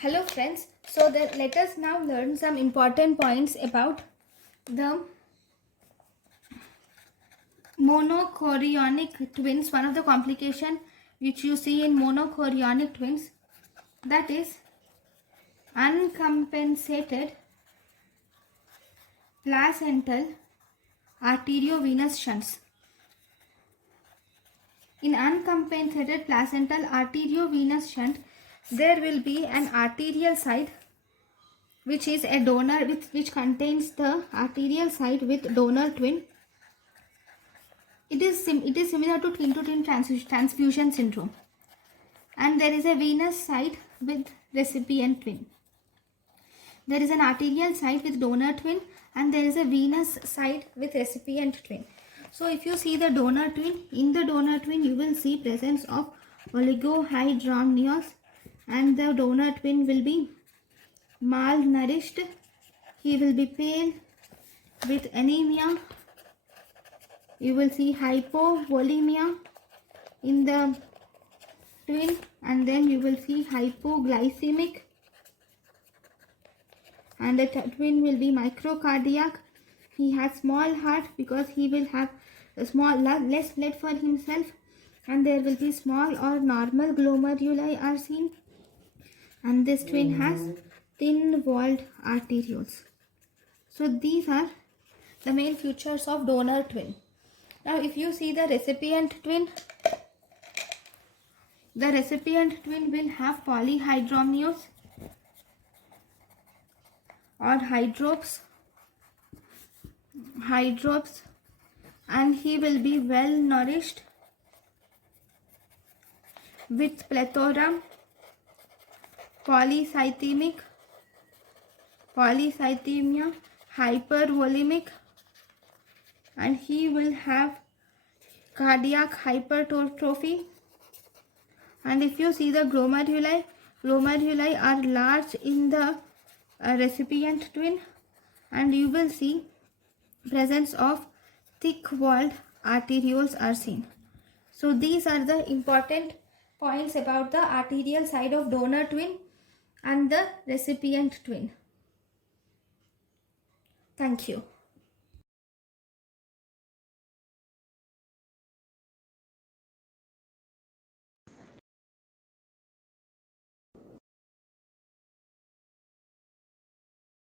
Hello friends, so let us now learn some important points about the monochorionic twins. One of the complications which you see in monochorionic twins, that is uncompensated placental arteriovenous shunts. In uncompensated placental arteriovenous shunt, there will be an arterial side which is a donor which contains the arterial side with donor twin. It is similar to twin-to-twin transfusion syndrome, and there is a venous side with recipient twin. There is an arterial side with donor twin, and there is a venous side with recipient twin. So if you see the donor twin, in the donor twin you will see presence of oligohydramnios, and the donor twin will be malnourished. He will be pale with anemia. You will see hypovolemia in the twin, and then you will see hypoglycemic, and the twin will be microcardiac. He has small heart because he will have a less blood for himself, and there will be small or normal glomeruli are seen, and this twin has thin walled arterioles. So these are the main features of donor twin. Now if you see the recipient twin will have polyhydramnios or hydrops, and he will be well nourished with plethora, polycythemia, hypervolemic, and he will have cardiac hypertrophy. And if you see the glomeruli are large in the recipient twin, and you will see presence of thick walled arterioles are seen. So these are the important points about the arterial side of donor twin and the recipient twin. Thank you.